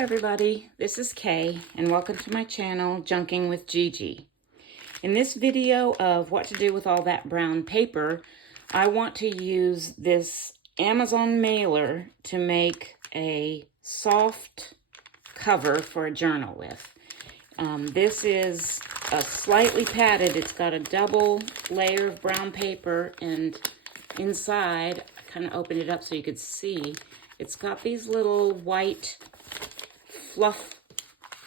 everybody, this is Kay and welcome to my channel, Junking with Gigi. In this video of what to do with all that brown paper, I want to use this Amazon mailer to make a soft cover for a journal with. This is a slightly padded, it's got a double layer of brown paper, and inside, I kind of opened it up so you could see, it's got these little white fluff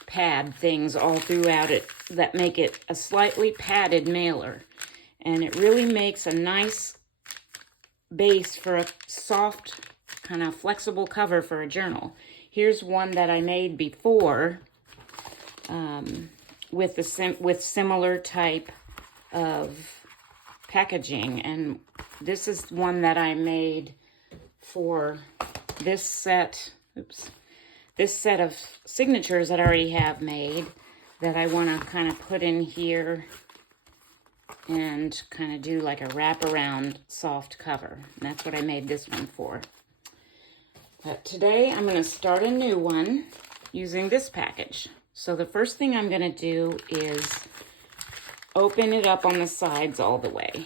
pad things all throughout it that make it a slightly padded mailer. And it really makes a nice base for a soft, kind of flexible cover for a journal. Here's one that I made before with similar type of packaging. And this is one that I made for this set, this set of signatures that I already have made that I want to kind of put in here and kind of do like a wraparound soft cover. And that's what I made this one for. But today I'm going to start a new one using this package. So the first thing I'm going to do is open it up on the sides all the way.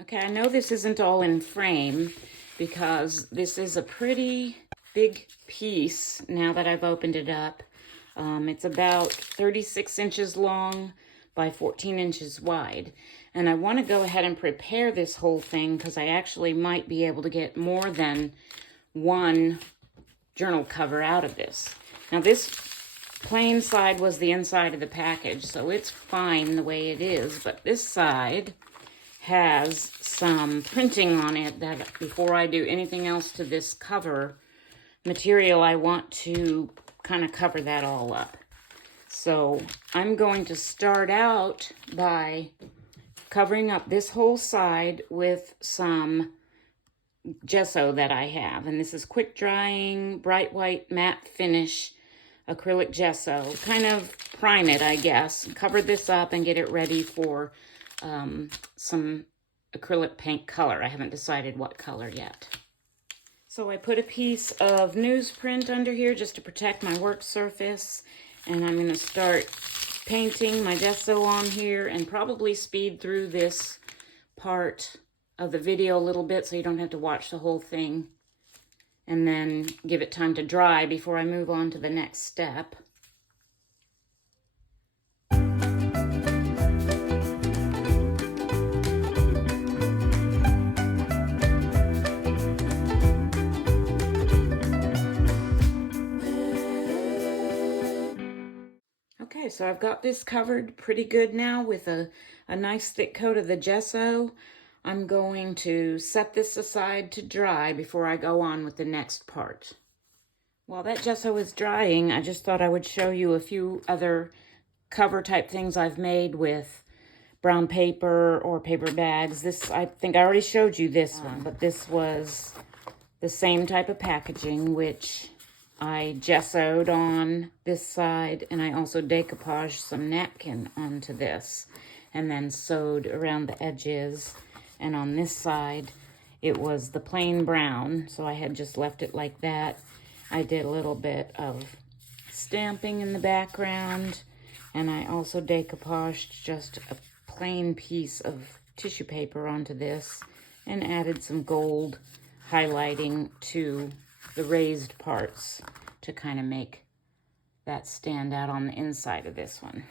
Okay, I know this isn't all in frame because this is a pretty big piece now that I've opened it up. It's about 36 inches long by 14 inches wide. And I want to go ahead and prepare this whole thing because I actually might be able to get more than one journal cover out of this. Now this plain side was the inside of the package, so it's fine the way it is, but this side has some printing on it that before I do anything else to this cover material, I want to kind of cover that all up. So I'm going to start out by covering up this whole side with some gesso that I have. And this is quick drying, bright white matte finish acrylic gesso. Kind of prime it, I guess. Cover this up and get it ready for some acrylic paint color. I haven't decided what color yet. So I put a piece of newsprint under here just to protect my work surface, and I'm going to start painting my gesso on here and probably speed through this part of the video a little bit so you don't have to watch the whole thing, and then give it time to dry before I move on to the next step. Okay, so I've got this covered pretty good now with a nice thick coat of the gesso. I'm going to set this aside to dry before I go on with the next part. While that gesso is drying, I just thought I would show you a few other cover type things I've made with brown paper or paper bags. This, I think I already showed you this one, but this was the same type of packaging, which I gessoed on this side, and I also decoupaged some napkin onto this and then sewed around the edges. And on this side, it was the plain brown, so I had just left it like that. I did a little bit of stamping in the background, and I also decoupaged just a plain piece of tissue paper onto this and added some gold highlighting to the raised parts to kind of make that stand out on the inside of this one.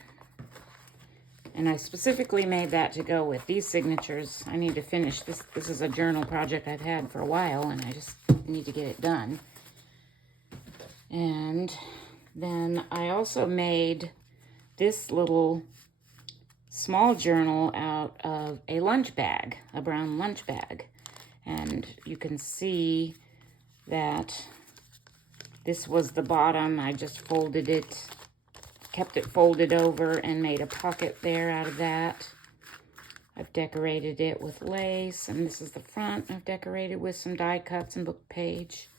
And I specifically made that to go with these signatures. I need to finish this. This is a journal project I've had for a while, and I just need to get it done. And then I also made this little small journal out of a lunch bag, a brown lunch bag. And you can see that this was the bottom. I just folded it, kept it folded over, and made a pocket there out of that. I've decorated it with lace, and this is the front. I've decorated with some die cuts and book page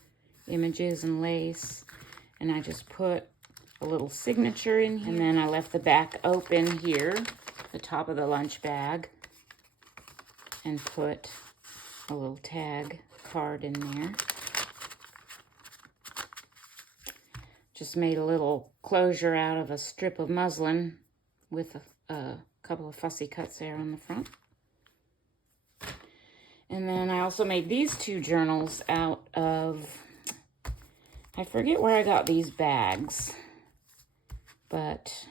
images and lace. And I just put a little signature in here. And then I left the back open here, the top of the lunch bag, and put a little tag card in there. Just made a little closure out of a strip of muslin with a couple of fussy cuts there on the front. And then I also made these two journals out of, I forget where I got these bags, but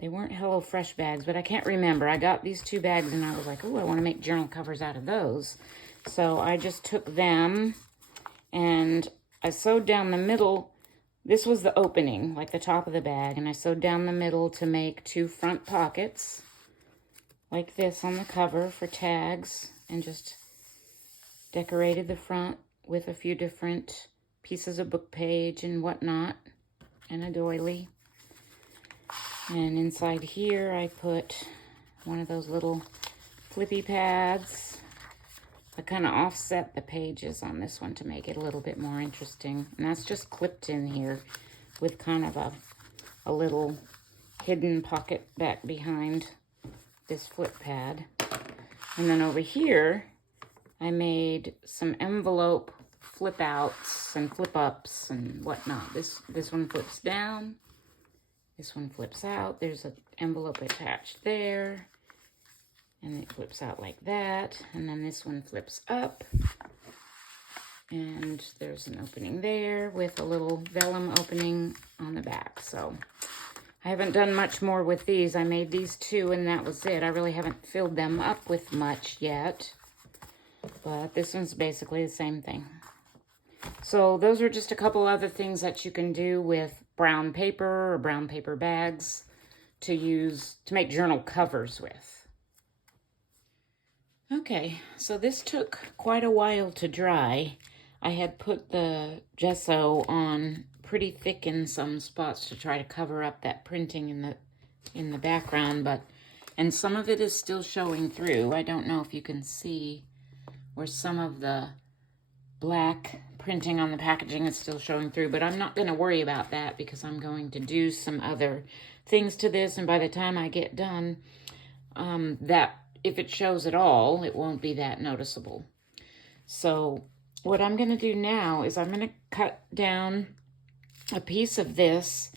they weren't HelloFresh bags, but I can't remember. I got these two bags and I was like, oh, I want to make journal covers out of those. So I just took them and I sewed down the middle. This was the opening, like the top of the bag, and I sewed down the middle to make two front pockets, like this on the cover for tags, and just decorated the front with a few different pieces of book page and whatnot, and a doily. And inside here, I put one of those little flippy pads. I kind of offset the pages on this one to make it a little bit more interesting. And that's just clipped in here with kind of a little hidden pocket back behind this flip pad. And then over here, I made some envelope flip outs and flip ups and whatnot. This one flips down. This one flips out. There's an envelope attached there. And it flips out like that. And then this one flips up. And there's an opening there with a little vellum opening on the back. So I haven't done much more with these. I made these two and that was it. I really haven't filled them up with much yet. But this one's basically the same thing. So those are just a couple other things that you can do with brown paper or brown paper bags to use to make journal covers with. Okay, so this took quite a while to dry. I had put the gesso on pretty thick in some spots to try to cover up that printing in the background, and some of it is still showing through. I don't know if you can see where some of the black printing on the packaging is still showing through, but I'm not going to worry about that because I'm going to do some other things to this, and by the time I get done, that if it shows at all, it won't be that noticeable. So what I'm going to do now is I'm going to cut down a piece of this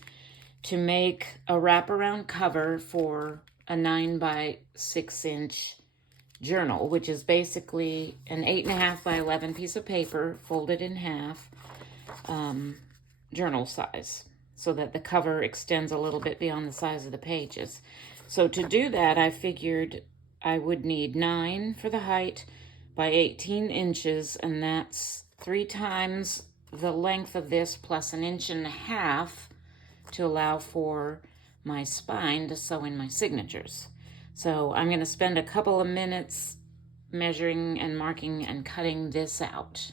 to make a wraparound cover for a 9 by 6 inch journal, which is basically an 8.5 by 11 piece of paper folded in half, journal size, so that the cover extends a little bit beyond the size of the pages. So to do that, I figured I would need 9 for the height by 18 inches, and that's 3 times the length of this plus 1.5 inches to allow for my spine to sew in my signatures. So I'm going to spend a couple of minutes measuring and marking and cutting this out.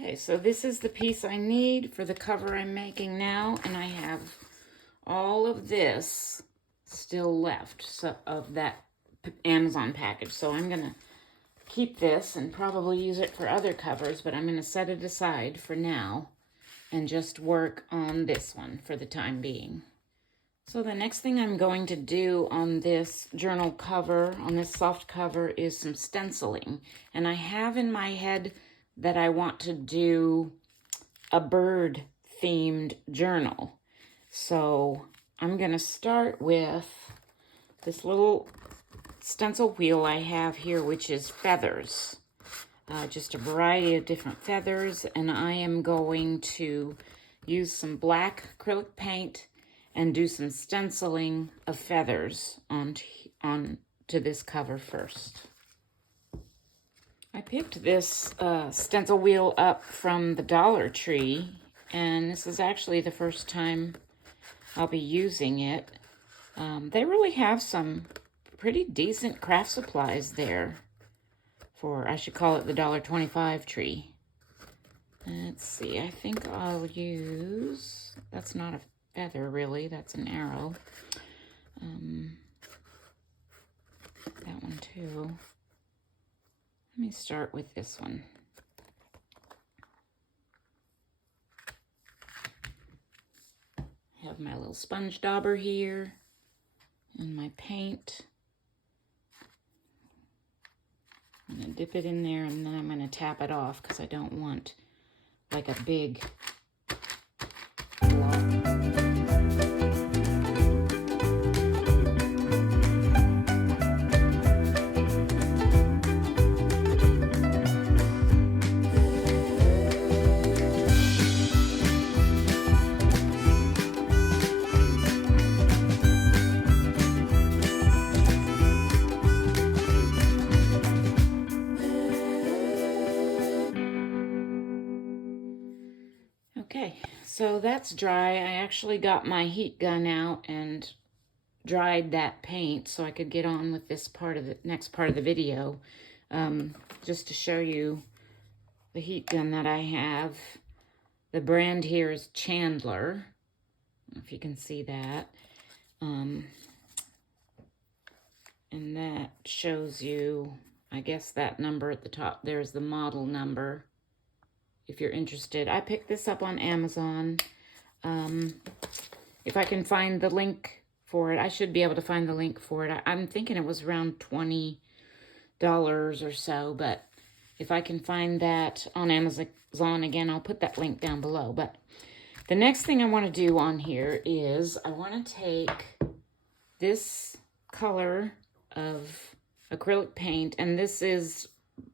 Okay, so this is the piece I need for the cover I'm making now, and I have all of this still left of that Amazon package. So I'm going to keep this and probably use it for other covers, but I'm going to set it aside for now and just work on this one for the time being. So the next thing I'm going to do on this journal cover, on this soft cover, is some stenciling. And I have in my head that I want to do a bird themed journal. So I'm going to start with this little stencil wheel I have here, which is feathers. Just a variety of different feathers, and I am going to use some black acrylic paint and do some stenciling of feathers onto this cover first. I picked this stencil wheel up from the Dollar Tree, and this is actually the first time I'll be using it. They really have some pretty decent craft supplies there for, I should call it the $1.25 tree. Let's see, I think I'll use, that's not a feather really, that's an arrow. That one too. Let me start with this one. I have my little sponge dauber here and my paint. I'm going to dip it in there, and then I'm going to tap it off because I don't want like a big blob. Okay, so that's dry. I actually got my heat gun out and dried that paint so I could get on with this part of the next part of the video. Just to show you the heat gun that I have. The brand here is Chandler. I don't know if you can see that. And that shows you, I guess that number at the top, there's the model number. If you're interested. I picked this up on Amazon. If I can find the link for it, I should be able to find the link for it. I'm thinking it was around $20 or so, but if I can find that on Amazon again, I'll put that link down below. But the next thing I want to do on here is I want to take this color of acrylic paint, and this is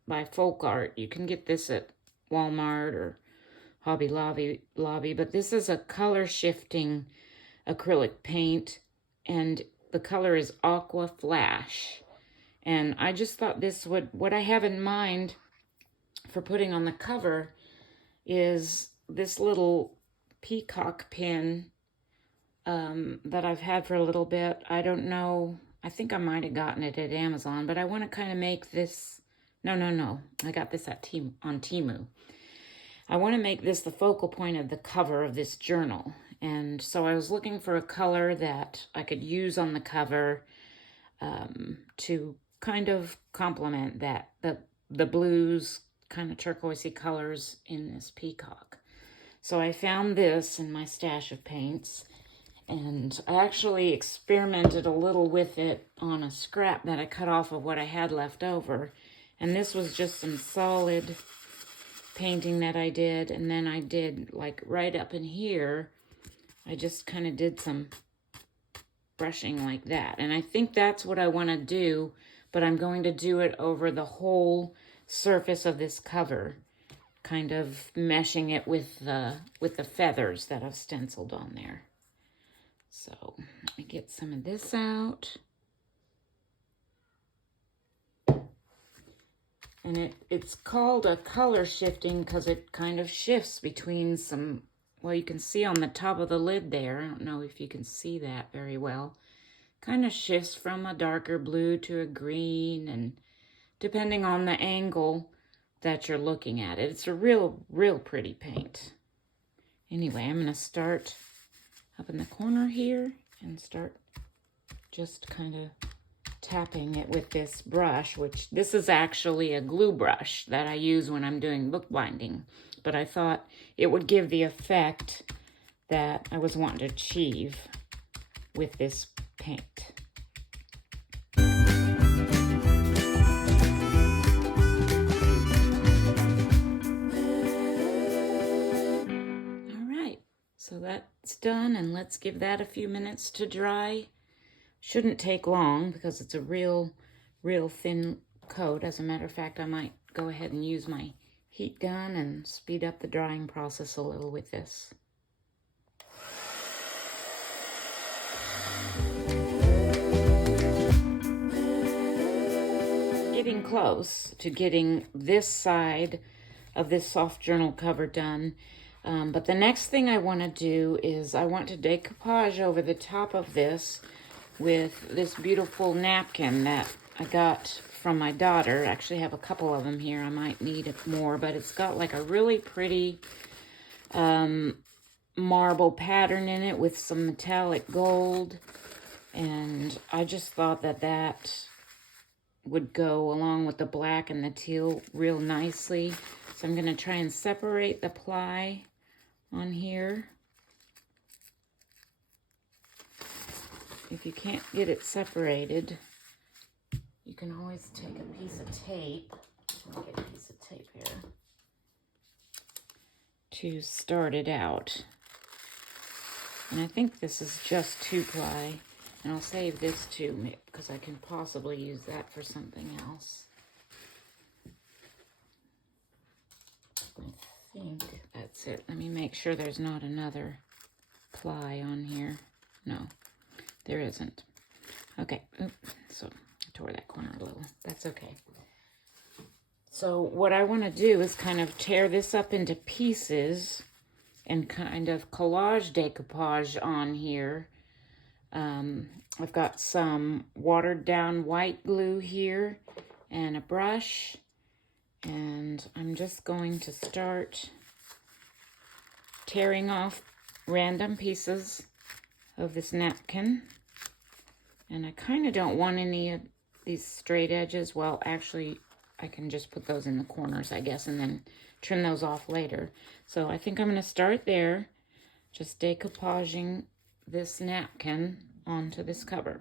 by Folk Art. You can get this at Walmart or Hobby Lobby, but this is a color shifting acrylic paint, and the color is Aqua Flash. And I just thought this would, what I have in mind for putting on the cover is this little peacock pin that I've had for a little bit. I don't know, I think I might have gotten it at Amazon, but I want to kind of make this, no, I got this on Temu. I want to make this the focal point of the cover of this journal. And so I was looking for a color that I could use on the cover to kind of complement that, the blues, kind of turquoisey colors in this peacock. So I found this in my stash of paints, and I actually experimented a little with it on a scrap that I cut off of what I had left over. And this was just some solid painting that I did, and then I did like right up in here, I just kind of did some brushing like that. And I think that's what I want to do, but I'm going to do it over the whole surface of this cover, kind of meshing it with the feathers that I've stenciled on there. So let me get some of this out. And it's called a color shifting because it kind of shifts between some, well, you can see on the top of the lid there, I don't know if you can see that very well, kind of shifts from a darker blue to a green, and depending on the angle that you're looking at it. It's a real pretty paint. Anyway, I'm going to start up in the corner here and start just kind of tapping it with this brush, which this is actually a glue brush that I use when I'm doing bookbinding, but I thought it would give the effect that I was wanting to achieve with this paint. All right, so that's done, and let's give that a few minutes to dry. Shouldn't take long because it's a real real thin coat. As a matter of fact, I might go ahead and use my heat gun and speed up the drying process a little with this. Getting close to getting this side of this soft journal cover done. But the next thing I want to do is I want to decoupage over the top of this with this beautiful napkin that I got from my daughter. I actually have a couple of them here. I might need more, but it's got like a really pretty marble pattern in it with some metallic gold. And I just thought that that would go along with the black and the teal real nicely. So I'm going to try and separate the ply on here. If you can't get it separated, you can always take a piece of tape. Let me get a piece of tape here to start it out. And I think this is just 2-ply. And I'll save this too, because I can possibly use that for something else. I think that's it. Let me make sure there's not another ply on here. No, there isn't. Okay, so I tore that corner a little. That's okay. So what I want to do is kind of tear this up into pieces and kind of collage decoupage on here. I've got some watered down white glue here and a brush, and I'm just going to start tearing off random pieces of this napkin. And I kind of don't want any of these straight edges. Well, actually, I can just put those in the corners, I guess, and then trim those off later. So I think I'm going to start there, just decoupaging this napkin onto this cover.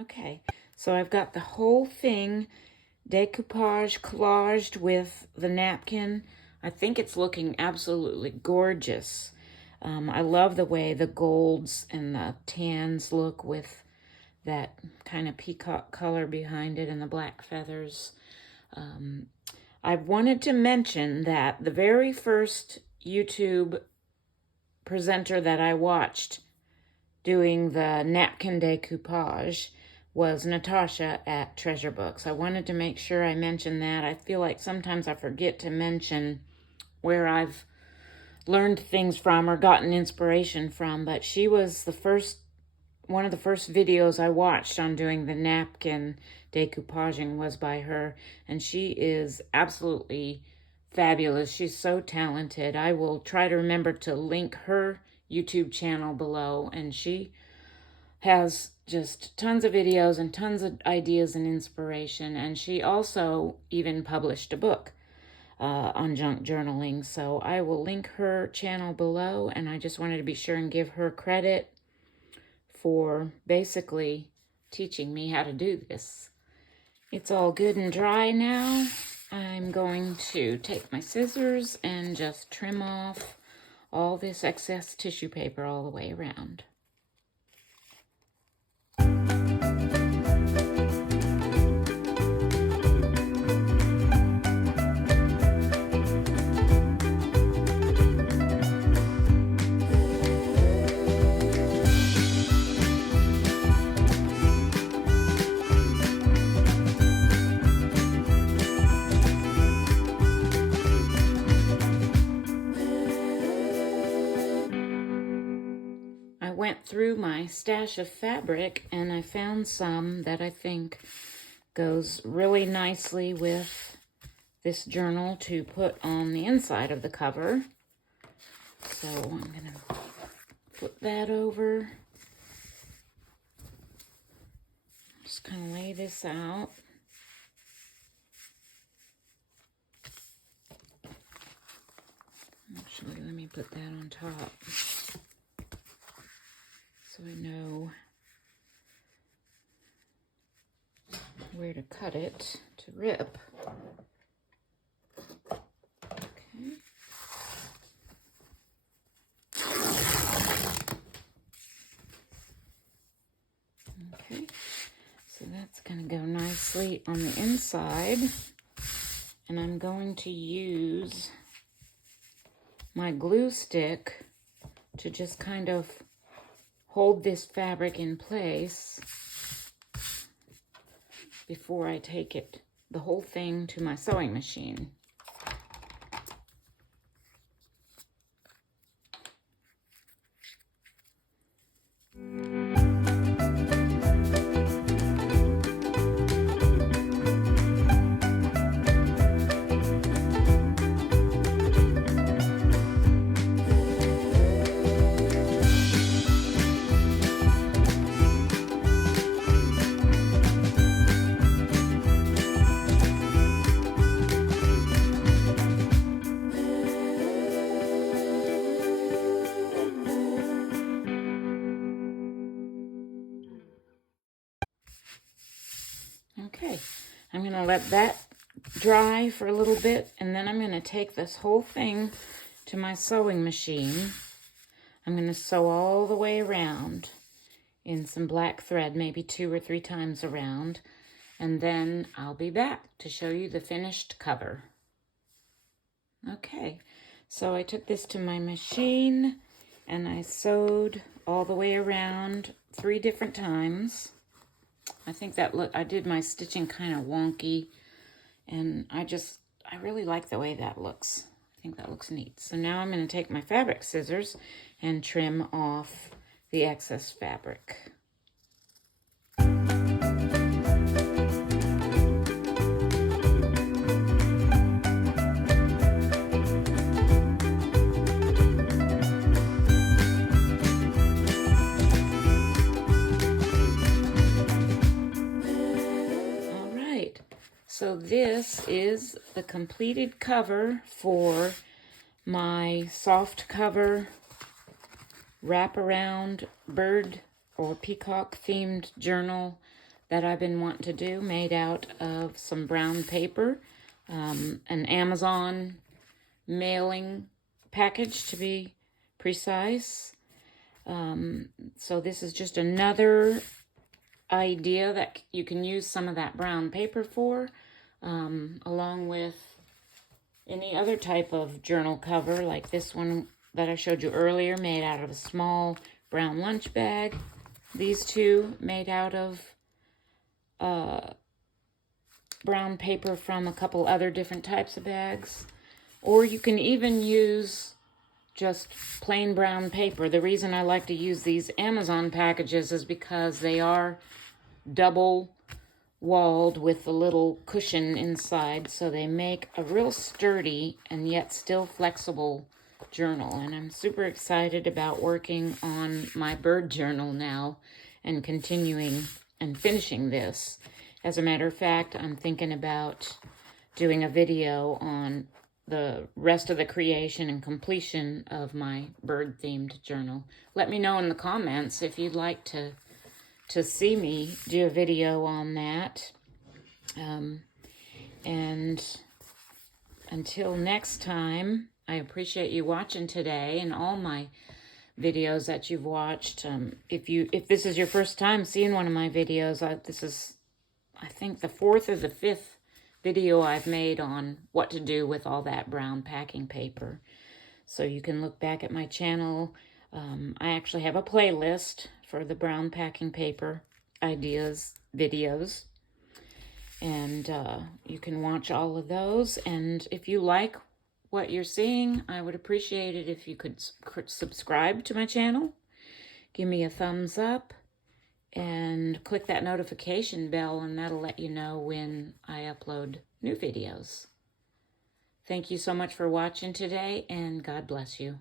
Okay, so I've got the whole thing decoupage, collaged with the napkin. I think it's looking absolutely gorgeous. I love the way the golds and the tans look with that kind of peacock color behind it and the black feathers. I wanted to mention that the very first YouTube presenter that I watched doing the napkin decoupage was Natasa at Treasure Books. I wanted to make sure I mentioned that. I feel like sometimes I forget to mention where I've learned things from or gotten inspiration from, but she was one of the first videos I watched on doing the napkin decoupaging was by her, and she is absolutely fabulous. She's so talented. I will try to remember to link her YouTube channel below, and she has just tons of videos and tons of ideas and inspiration, and she also even published a book on junk journaling, so I will link her channel below, and I just wanted to be sure and give her credit for basically teaching me how to do this. It's all good and dry now. I'm going to take my scissors and just trim off all this excess tissue paper all the way around. went through my stash of fabric and I found some that I think goes really nicely with this journal to put on the inside of the cover. So I'm going to flip that over. Just kind of lay this out. Actually, let me put that on top so I know where to cut it to rip. Okay. Okay, so that's going to go nicely on the inside, and I'm going to use my glue stick to just kind of hold this fabric in place before I take it, the whole thing, to my sewing machine. Okay, I'm going to let that dry for a little bit, and then I'm going to take this whole thing to my sewing machine. I'm going to sew all the way around in some black thread, maybe 2 or 3 times around, and then I'll be back to show you the finished cover. Okay, so I took this to my machine and I sewed all the way around 3 different times. I think that I did my stitching kind of wonky, and I really like the way that looks. I think that looks neat. So now I'm going to take my fabric scissors and trim off the excess fabric. So this is the completed cover for my soft cover wraparound bird or peacock themed journal that I've been wanting to do, made out of some brown paper, an Amazon mailing package to be precise. So this is just another idea that you can use some of that brown paper for, along with any other type of journal cover, like this one that I showed you earlier, made out of a small brown lunch bag. These two made out of brown paper from a couple other different types of bags. Or you can even use just plain brown paper. The reason I like to use these Amazon packages is because they are double walled with a little cushion inside, so they make a real sturdy and yet still flexible journal. And I'm super excited about working on my bird journal now and continuing and finishing this. As a matter of fact, I'm thinking about doing a video on the rest of the creation and completion of my bird themed journal. Let me know in the comments if you'd like to see me do a video on that. And until next time, I appreciate you watching today and all my videos that you've watched. If this is your first time seeing one of my videos, this is, I think, the 4th or the 5th video I've made on what to do with all that brown packing paper. So you can look back at my channel. I actually have a playlist for the brown packing paper ideas videos, and you can watch all of those. And if you like what you're seeing, I would appreciate it if you could subscribe to my channel give me a thumbs up and click that notification bell, and that'll let you know when I upload new videos. Thank you so much for watching today, and God bless you.